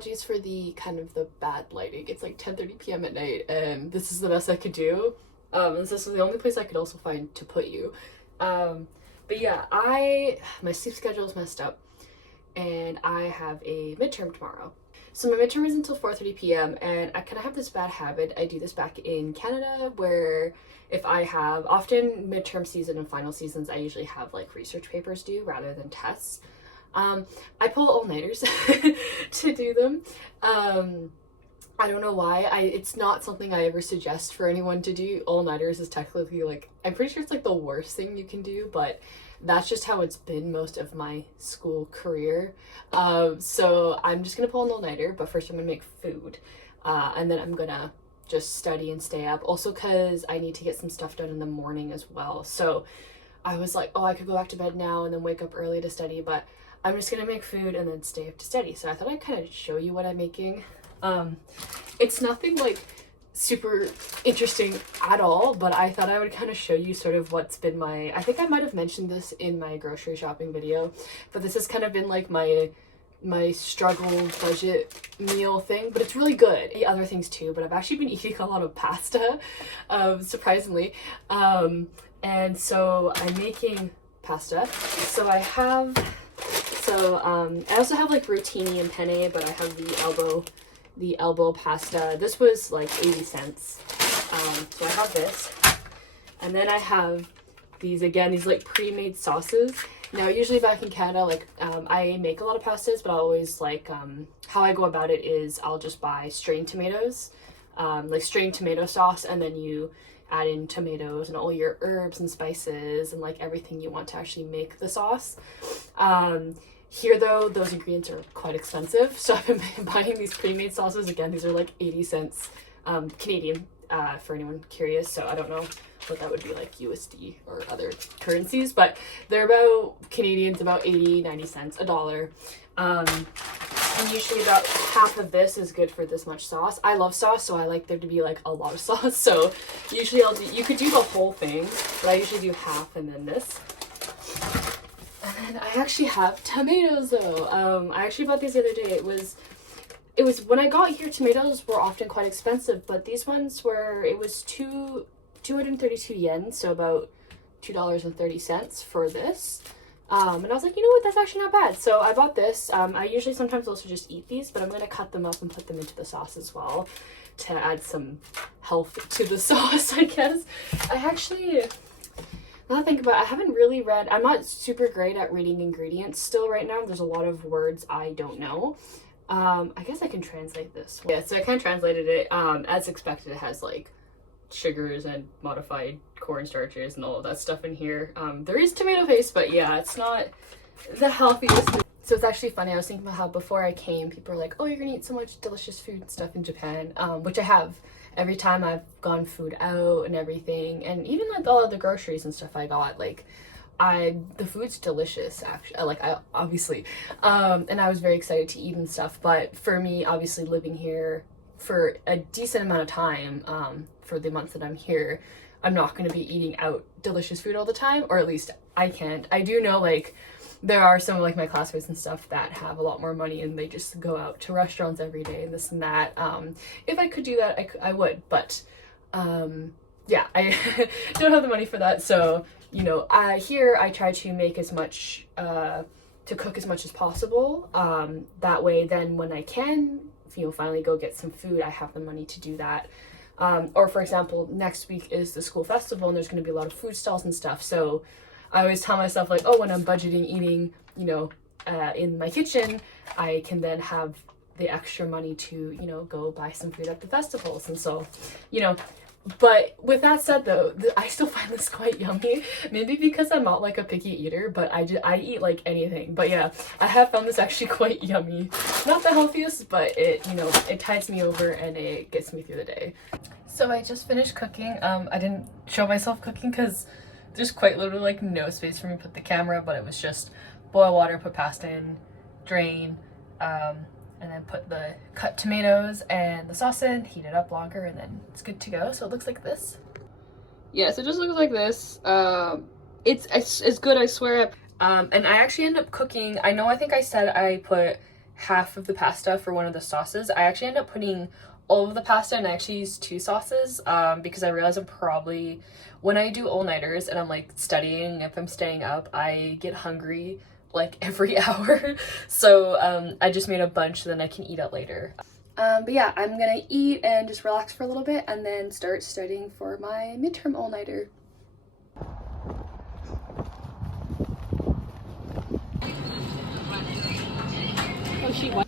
apologies for the kind of the bad lighting. It's like 10:30 p.m. at night, and this is the best I could do. This is the only place I could also find to put you. But yeah, my sleep schedule is messed up, and I have a midterm tomorrow. So my midterm is until 4:30 p.m. and I kind of have this bad habit. I do this back in Canada where if I have often midterm season and final seasons, I usually have like research papers due rather than tests. I pull all-nighters to do them. I don't know why. It's not something I ever suggest for anyone to do. All-nighters is technically like, I'm pretty sure it's like the worst thing you can do, but that's just how it's been most of my school career. So I'm just gonna pull an all-nighter, but first I'm gonna make food. And then I'm gonna just study and stay up. Also because I need to get some stuff done in the morning as well. So I was like, oh, I could go back to bed now and then wake up early to study, but I'm just gonna make food and then stay up to study. So I thought I'd kind of show you what I'm making. It's nothing like super interesting at all, but I thought I would kind of show you sort of what's been I think I might have mentioned this in my grocery shopping video, but this has kind of been like my struggle budget meal thing, but it's really good. The other things too, but I've actually been eating a lot of pasta, surprisingly. And so I'm making pasta. I also have like rotini and penne, but I have the elbow pasta. This was like 80 cents. So I have this. And then I have these like pre-made sauces. Now, usually back in Canada, like, I make a lot of pastas, but I always like, how I go about it is I'll just buy strained tomatoes, like strained tomato sauce, and then you add in tomatoes and all your herbs and spices and like everything you want to actually make the sauce. Here though, those ingredients are quite expensive, so I've been buying these pre-made sauces. Again, these are like 80 cents Canadian, for anyone curious, so I don't know what that would be like USD or other currencies, but they're about Canadians, about 80, 90 cents, $1. And usually about half of this is good for this much sauce. I love sauce, so I like there to be like a lot of sauce, so usually you could do the whole thing, but I usually do half and then this. And then I actually have tomatoes though. I actually bought these the other day. It was when I got here, tomatoes were often quite expensive, but these ones it was 232 yen, so about $2.30 for this. And I was like, you know what, that's actually not bad. So I bought this. I usually sometimes also just eat these, but I'm going to cut them up and put them into the sauce as well to add some health to the sauce, I guess. Now I think about it, I haven't really read, I'm not super great at reading ingredients still right now. There's a lot of words I don't know. I guess I can translate this. Yeah, so I kind of translated it. As expected, it has like sugars and modified cornstarches and all of that stuff in here. There is tomato paste, but yeah, it's not the healthiest. So it's actually funny, I was thinking about how before I came, people were like, oh, you're gonna eat so much delicious food and stuff in Japan, which I have. Every time I've gone food out and everything, and even like all of the groceries and stuff I got, like the food's delicious actually, like obviously, and I was very excited to eat and stuff. But for me, obviously living here for a decent amount of time, for the months that I'm here, I'm not going to be eating out delicious food all the time, or at least I can't. I do know like there are some of like my classmates and stuff that have a lot more money and they just go out to restaurants every day and this and that. If I could do that, I would, but yeah, I don't have the money for that. So, you know, here I try to make as much, to cook as much as possible. That way then when I can, you know, finally go get some food, I have the money to do that. Or for example, next week is the school festival and there's going to be a lot of food stalls and stuff. So I always tell myself like, oh, when I'm budgeting eating, you know, in my kitchen, I can then have the extra money to, you know, go buy some food at the festivals. And so, you know, but with that said though, I still find this quite yummy. Maybe because I'm not like a picky eater, but I eat like anything. But yeah, I have found this actually quite yummy. Not the healthiest, but it, you know, it tides me over and it gets me through the day. So I just finished cooking. I didn't show myself cooking because there's quite literally like no space for me to put the camera, but it was just boil water, put pasta in, drain, and then put the cut tomatoes and the sauce in, heat it up longer, and then it's good to go. So it looks like this. Yes, it just looks like this. It's good, I swear. And I actually end up cooking, I think I said I put half of the pasta for one of the sauces. I actually end up putting all of the pasta, and I actually use 2 sauces because I realize I'm probably, when I do all-nighters and I'm like studying, if I'm staying up, I get hungry like every hour. So I just made a bunch so then I can eat it later. But yeah, I'm gonna eat and just relax for a little bit and then start studying for my midterm all-nighter. Oh, she went.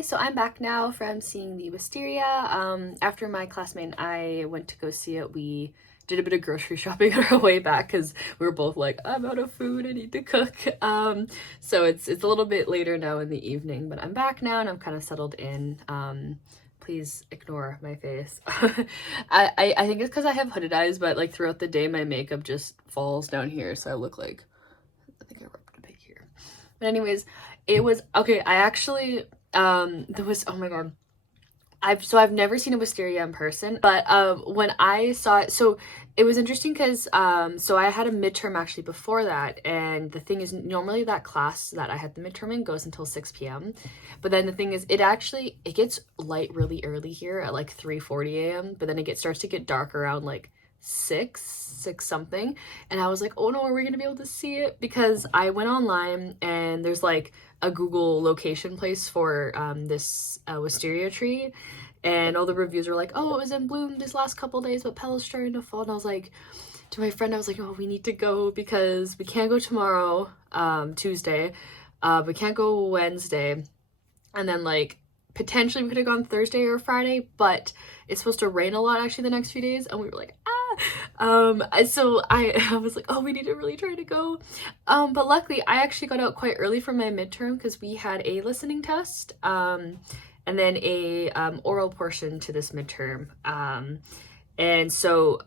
Hey, so I'm back now from seeing the Wisteria. After my classmate and I went to go see it, we did a bit of grocery shopping on our way back because we were both like, I'm out of food, I need to cook. So it's a little bit later now in the evening, but I'm back now and I'm kind of settled in. Please ignore my face. I think it's because I have hooded eyes, but like throughout the day my makeup just falls down here, so I look like, I think I rubbed a bit here. But anyways, it was okay. I actually there was, oh my god, I've never seen a Wisteria in person, but when I saw it, so it was interesting because so I had a midterm actually before that, and the thing is, normally that class that I had the midterm in goes until 6 p.m. But then the thing is, it gets light really early here at like 3:40 a.m. But then it starts to get dark around like 6 something, and I was like, oh no, are we gonna be able to see it? Because I went online and there's like a Google location place for this wisteria tree, and all the reviews were like, oh, it was in bloom this last couple days, but petals starting to fall. And I was like, to my friend, I was like, oh, we need to go because we can't go tomorrow, Tuesday, we can't go Wednesday, and then like potentially we could have gone Thursday or Friday, but it's supposed to rain a lot actually the next few days, and we were like, so I was like, oh, we need to really try to go, but luckily I actually got out quite early from my midterm because we had a listening test, and then a oral portion to this midterm, and so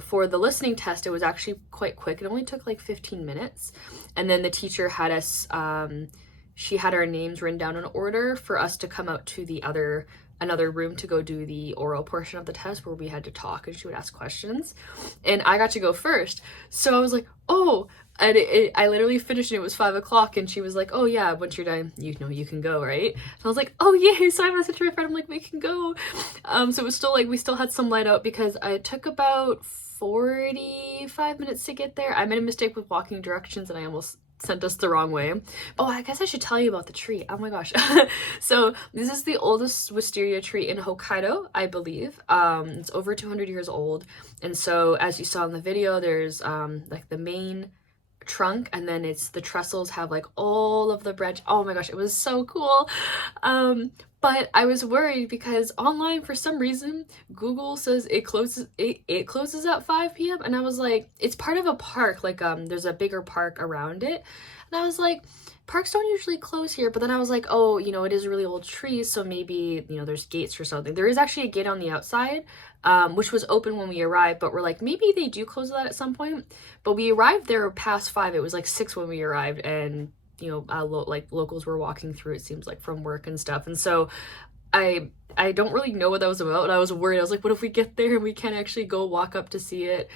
for the listening test it was actually quite quick. It only took like 15 minutes, and then the teacher had us she had our names written down in order for us to come out to another room to go do the oral portion of the test where we had to talk and she would ask questions, and I got to go first. So I was like, oh, and I literally finished and it was 5 o'clock, and she was like, oh yeah, once you're done, you know, you can go, right? And I was like, oh yay. So I messaged my friend, I'm like, we can go. So it was still like, we still had some light out because it took about 45 minutes to get there. I made a mistake with walking directions and I almost sent us the wrong way. Oh, I guess I should tell you about the tree. Oh my gosh. So this is the oldest wisteria tree in Hokkaido, I believe. It's over 200 years old. And so as you saw in the video, there's like the main trunk, and then the trestles have like all of the branch. Oh my gosh, it was so cool. But I was worried because online for some reason Google says it closes at 5 p.m. and I was like, it's part of a park, like there's a bigger park around it, and I was like, parks don't usually close here. But then I was like, oh, you know, it is a really old tree, so maybe, you know, there's gates or something. There is actually a gate on the outside, which was open when we arrived, but we're like, maybe they do close that at some point. But we arrived there past 5. It was like 6 when we arrived, and you know, like locals were walking through, it seems like, from work and stuff. And so I don't really know what that was about, and I was worried. I was like, what if we get there and we can't actually go walk up to see it?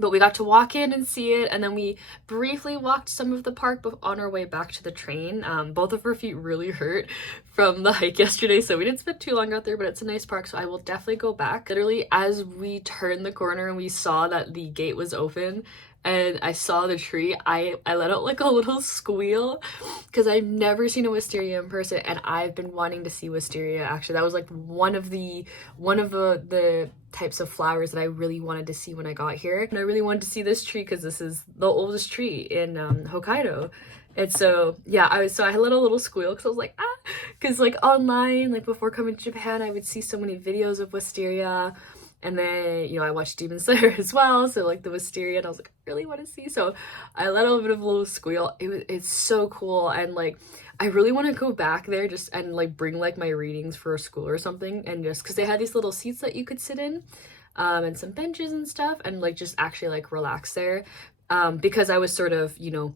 But we got to walk in and see it, and then we briefly walked some of the park on our way back to the train. Both of our feet really hurt from the hike yesterday, so we didn't spend too long out there, but it's a nice park, so I will definitely go back. Literally, as we turned the corner and we saw that the gate was open, and I saw the tree, I let out like a little squeal because I've never seen a wisteria in person, and I've been wanting to see wisteria. Actually, that was like one of the types of flowers that I really wanted to see when I got here, and I really wanted to see this tree because this is the oldest tree in Hokkaido. And so yeah, I let a little squeal because I was like, because like online, like before coming to Japan, I would see so many videos of wisteria. And then, you know, I watched Demon Slayer as well, so like the wisteria, and I was like, I really want to see. So I let a bit of a little squeal. It's so cool, and like I really want to go back there and like bring like my readings for school or something, and just because they had these little seats that you could sit in, and some benches and stuff, and like just actually like relax there, because I was sort of, you know,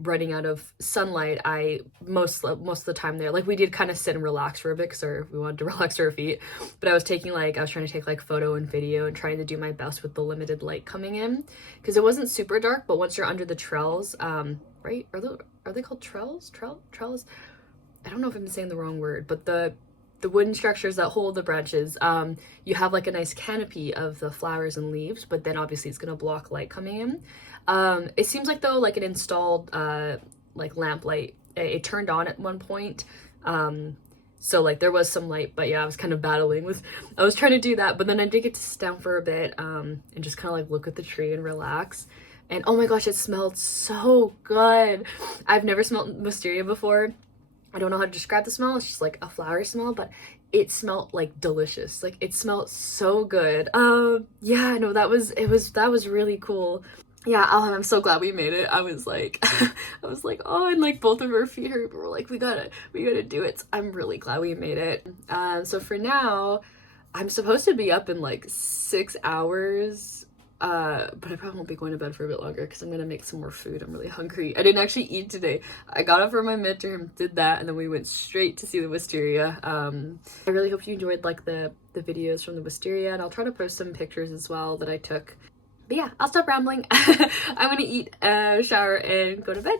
running out of sunlight. I most of the time there, like we did kind of sit and relax for a bit because we wanted to relax our feet, but I was trying to take like photo and video and trying to do my best with the limited light coming in because it wasn't super dark. But once you're under the trails, right, are they called trails? I don't know if I'm saying the wrong word, but the wooden structures that hold the branches, you have like a nice canopy of the flowers and leaves, but then obviously it's going to block light coming in. It seems like though, like it installed like lamp light, it turned on at one point, so like there was some light. But yeah, I was kind of I was trying to do that, but then I did get to sit down for a bit and just kind of like look at the tree and relax. And oh my gosh, it smelled so good. I've never smelled wisteria before. I don't know how to describe the smell. It's just like a flower smell, but it smelled like delicious. Like it smelled so good. Yeah, no, that was really cool. Yeah, I'm so glad we made it. I was like, I was like, oh, and like both of our feet hurt, but we're like, we gotta do it. So I'm really glad we made it. So for now, I'm supposed to be up in like 6 hours. But I probably won't be going to bed for a bit longer because I'm gonna make some more food. I'm really hungry. I didn't actually eat today. I got up for my midterm, did that, and then we went straight to see the Wisteria. I really hope you enjoyed like the videos from the Wisteria, and I'll try to post some pictures as well that I took. But yeah, I'll stop rambling. I'm gonna eat, shower, and go to bed.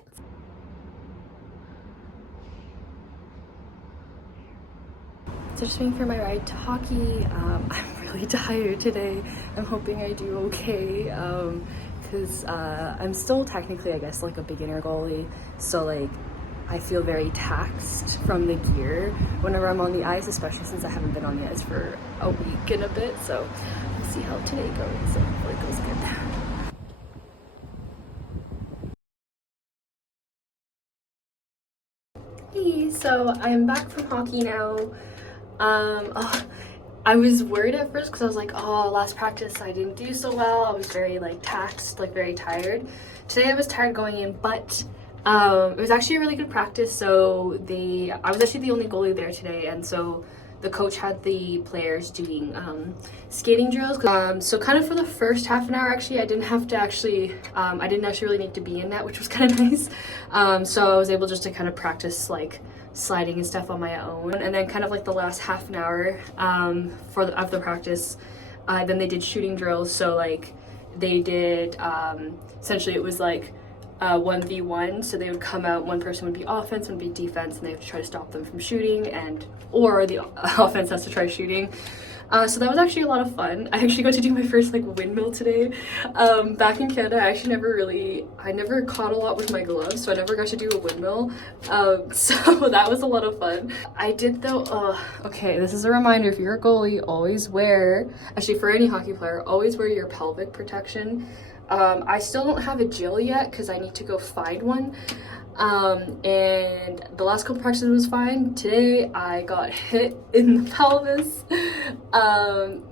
So just waiting for my ride to hockey. I'm really tired today. I'm hoping I do okay, because I'm still technically, I guess, like a beginner goalie. So like, I feel very taxed from the gear whenever I'm on the ice, especially since I haven't been on the ice for a week and a bit. So we'll see how today goes. So hopefully it goes good. Hey, so I'm back from hockey now. I was worried at first because I was like, oh, last practice I didn't do so well. I was very like taxed, like very tired. Today I was tired going in, but it was actually a really good practice. So I was actually the only goalie there today, and so the coach had the players doing skating drills. So kind of for the first half an hour, actually, I didn't actually really need to be in that, which was kind of nice. So I was able just to kind of practice like sliding and stuff on my own, and then kind of like the last half an hour of the practice, then they did shooting drills. So like they did essentially it was like 1v1, so they would come out, one person would be offense, one would be defense, and they have to try to stop them from shooting, or the offense has to try shooting. So that was actually a lot of fun. I actually got to do my first like windmill today. Back in Canada, I never caught a lot with my gloves, so I never got to do a windmill. So that was a lot of fun. I did though, okay, this is a reminder, if you're a goalie, always wear, actually for any hockey player, always wear your pelvic protection. I still don't have a gel yet because I need to go find one. And the last couple practices was fine. Today I got hit in the pelvis.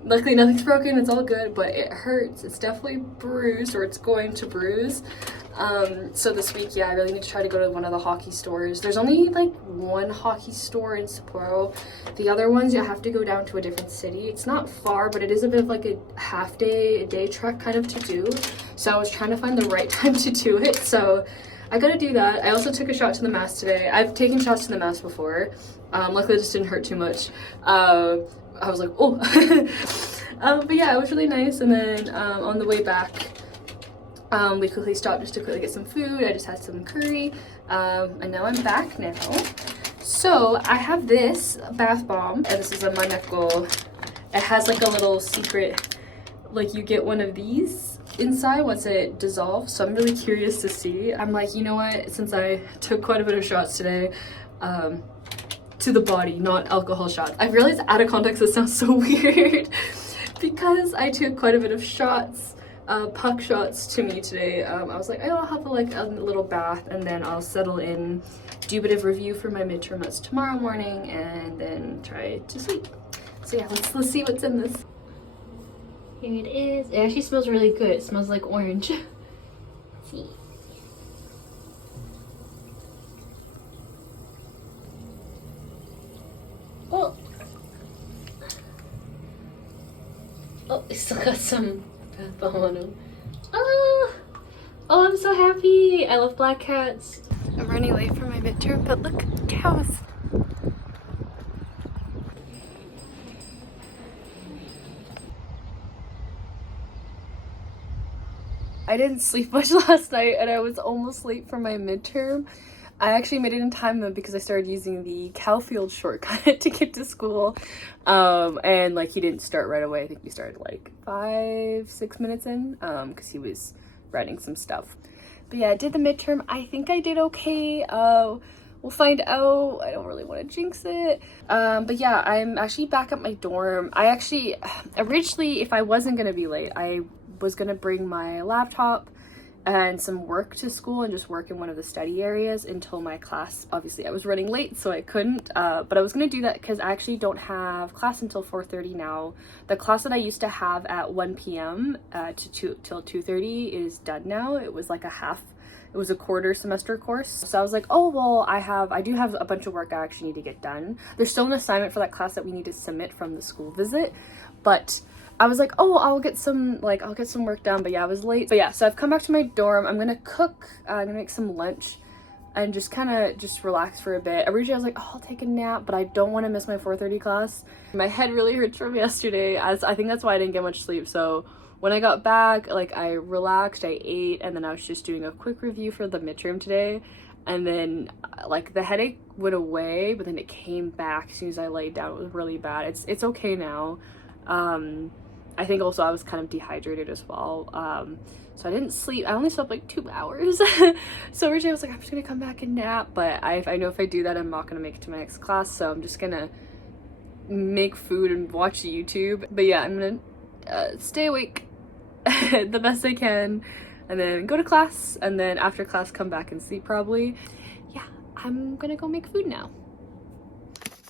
Luckily nothing's broken, it's all good, but it hurts. It's definitely bruised, or it's going to bruise. So this week, yeah, I really need to try to go to one of the hockey stores. There's only like one hockey store in Sapporo. The other ones, you have to go down to a different city. It's not far, but it is a bit of like a day trek kind of to do. So I was trying to find the right time to do it. So I gotta do that. I also took a shot to the mask today. I've taken shots to the mask before. Luckily it just didn't hurt too much. I was like, oh. But yeah, it was really nice. And then on the way back, we quickly stopped just to quickly get some food. I just had some curry. And now I'm back now. So I have this bath bomb, and this is a Maneko. It has like a little secret, like you get one of these inside once it dissolves. So I'm really curious to see. I'm like, you know what, since I took quite a bit of shots today, to the body, not alcohol shots. I realized out of context this sounds so weird because I took quite a bit of shots, puck shots to me today. I was like, I'll have like a little bath, and then I'll settle in, do a bit of review for my midterm that's tomorrow morning, and then try to sleep. So yeah, let's see what's in this. Here it is. It actually smells really good. It smells like orange. Let's see. Oh, it's still got some bath bomb on them. Oh, I'm so happy. I love black cats. I'm running late for my midterm, but look, cows. I didn't sleep much last night, and I was almost late for my midterm. I actually made it in time though because I started using the Cowfield shortcut to get to school. And like he didn't start right away. I think he started like 5-6 minutes in because he was writing some stuff. But yeah, I did the midterm. I think I did okay. We'll find out. I don't really want to jinx it. But yeah, I'm actually back at my dorm. I actually, originally, if I wasn't going to be late, I was going to bring my laptop and some work to school and just work in one of the study areas until my class. Obviously I was running late, so I couldn't, but I was gonna do that because I actually don't have class until 4:30 now. The class that I used to have at 1 p.m. Till 2:30 is done now. It was like it was a quarter semester course. So I was like, oh, well, I do have a bunch of work I actually need to get done. There's still an assignment for that class that we need to submit from the school visit, but I was like, oh, I'll get some work done. But yeah, I was late. But yeah, so I've come back to my dorm. I'm gonna cook, I'm gonna make some lunch and just kind of just relax for a bit. Originally I was like, oh, I'll take a nap, but I don't want to miss my 4:30 class. My head really hurts from yesterday, as I think that's why I didn't get much sleep. So when I got back, like, I relaxed, I ate, and then I was just doing a quick review for the midterm today. And then like the headache went away, but then it came back as soon as I laid down. It was really bad. It's okay now. I think also I was kind of dehydrated as well. So I didn't sleep. I only slept like 2 hours. So originally I was like, I'm just gonna come back and nap, but I know if I do that, I'm not gonna make it to my next class. So I'm just gonna make food and watch YouTube. But yeah, I'm gonna stay awake the best I can, and then go to class, and then after class come back and sleep probably. Yeah, I'm gonna go make food now.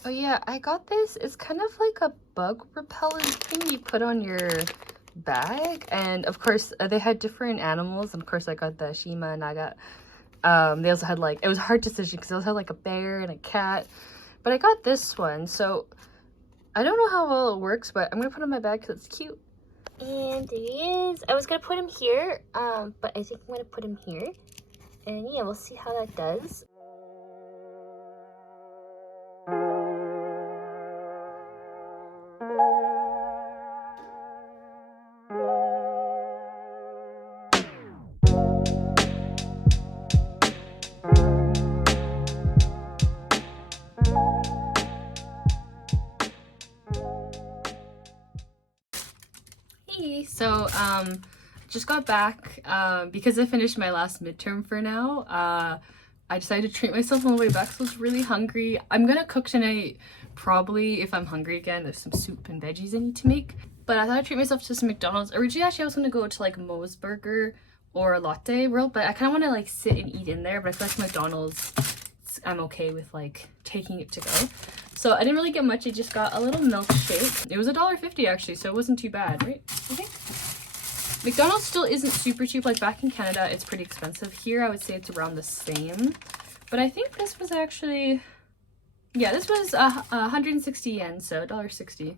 Oh yeah, I got this. It's kind of like a bug repellent thing you put on your bag, and of course they had different animals, and of course I got the Shima and I got they also had, like, it was a hard decision because they also had like a bear and a cat, but I got this one. So I don't know how well it works, but I'm gonna put it in my bag because it's cute. And there he is. I was gonna put him here, but I think I'm gonna put him here, and yeah, we'll see how that does. So just got back because I finished my last midterm for now. I decided to treat myself on the way back, so I was really hungry. I'm gonna cook tonight, probably, if I'm hungry again. There's some soup and veggies I need to make, but I thought I'd treat myself to some McDonald's. Originally, actually, I was gonna go to like Moe's Burger or Latte World, but I kind of want to like sit and eat in there. But I feel like McDonald's, I'm okay with like taking it to go. So I didn't really get much. I just got a little milkshake. It was $1.50 actually, so it wasn't too bad, right? I think McDonald's still isn't super cheap. Like back in Canada, it's pretty expensive. Here, I would say it's around the same. But I think this was actually, yeah, this was 160 yen, so $1.60.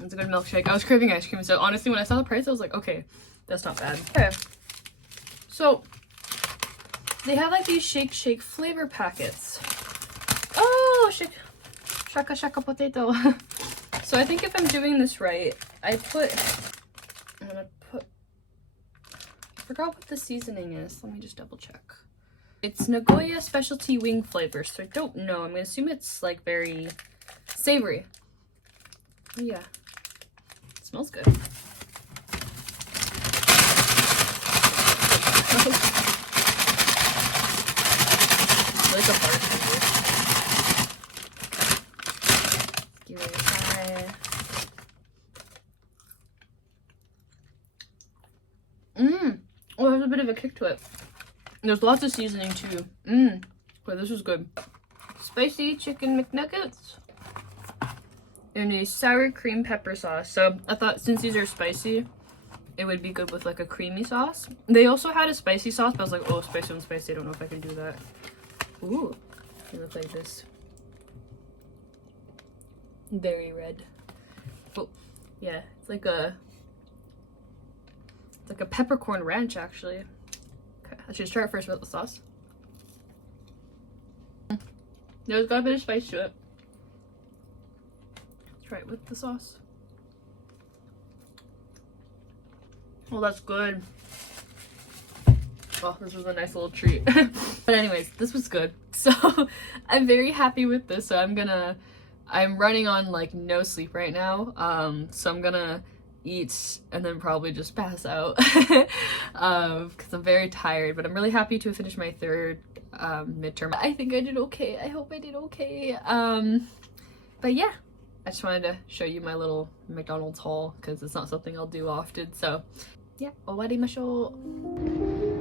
It's a good milkshake. I was craving ice cream, so honestly, when I saw the price, I was like, okay, that's not bad. Okay, so they have like these shake flavor packets. Oh, shaka potato. So I think if I'm doing this right, I forgot what the seasoning is. Let me just double check. It's Nagoya specialty wing flavor, so I don't know. I'm gonna assume it's like very savory. Oh yeah, it smells good. Like a bar. Give it a try. Oh, there's a bit of a kick to it. There's lots of seasoning too. Wait, this is good. Spicy chicken McNuggets in a sour cream pepper sauce. So I thought since these are spicy, it would be good with like a creamy sauce. They also had a spicy sauce, but I was like, oh, spicy and spicy. I don't know if I can do that. Ooh, they look like this. Very red. Oh, yeah, it's like a peppercorn ranch actually. Okay, I should try it first with the sauce. There's got a bit of spice to it. Let's try it with the sauce. Oh, that's good. Oh, this was a nice little treat. But anyways, this was good. So I'm very happy with this. So I'm running on like no sleep right now. So I'm gonna eat and then probably just pass out because I'm very tired, but I'm really happy to have finished my third midterm. I think I did okay. I hope I did okay. But yeah, I just wanted to show you my little McDonald's haul because it's not something I'll do often. So 終わりましょう。